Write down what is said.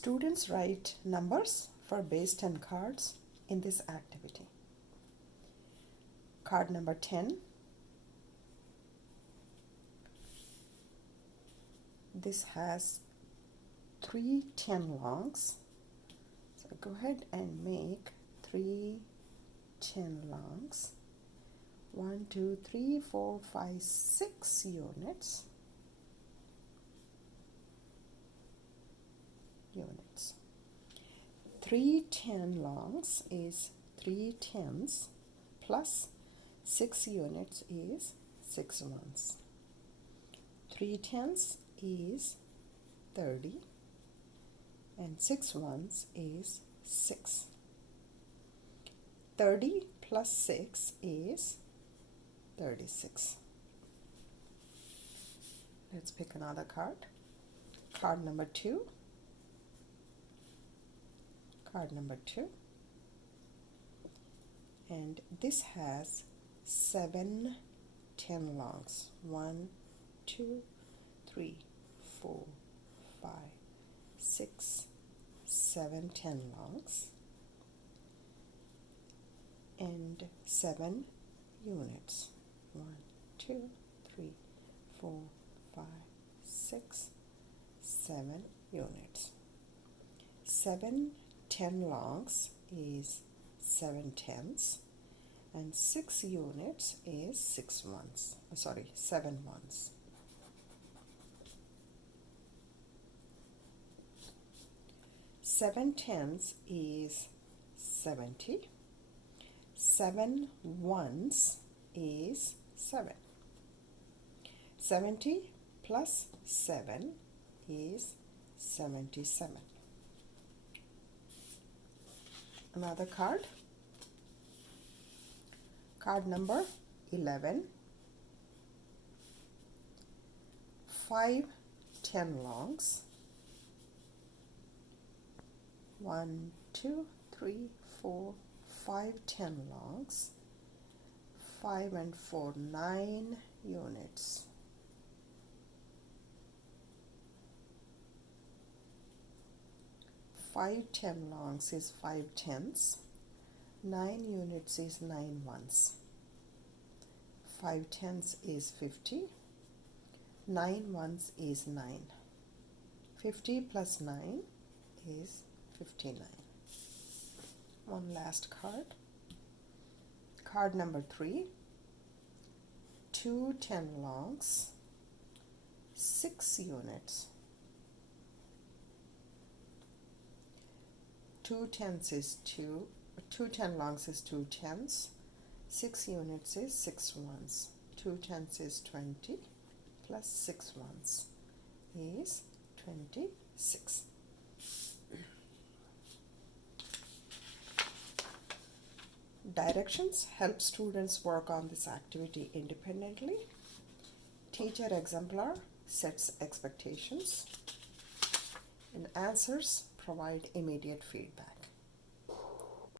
Students write numbers for base 10 cards in this activity. Card number 10. This has 3 10 longs. So go ahead and make 3 10 longs. 1, 2, 3, 4, 5, 6 units. 3 10 longs is 3 tens plus 6 units is 6 ones. 3 tens is 30 and 6 ones is 6. 30 plus 6 is 36. Let's pick another card. Card number 2. Card number 2. And this has 7 10 longs. 1, 2, 3, 4, 5, 6, 7 10 longs. And 7 units. 1, 2, 3, 4, 5, 6, 7 units. 7 10 longs is 7 tens and 6 units is 6 ones. 7 ones. Seven tens is 70. 7 ones is 7. 70 plus 7 is 77. Another card. Card number 11. 5 10 longs. 1, 2, 3, 4, 5 10 longs. 5 and 4, 9 units. 5 10 longs is 5 tens. 9 units is 9 ones. 5 tens is 50. 9 ones is 9. 50 plus 9 is 59. One last card. Card number 3. 2 10 longs. 6 units. 2 tens is 2. 2 10 longs is 2 tens. 6 units is 6 ones. 2 tens is 20 plus 6 ones is 26. Directions help students work on this activity independently. Teacher exemplar sets expectations, and answers provide immediate feedback.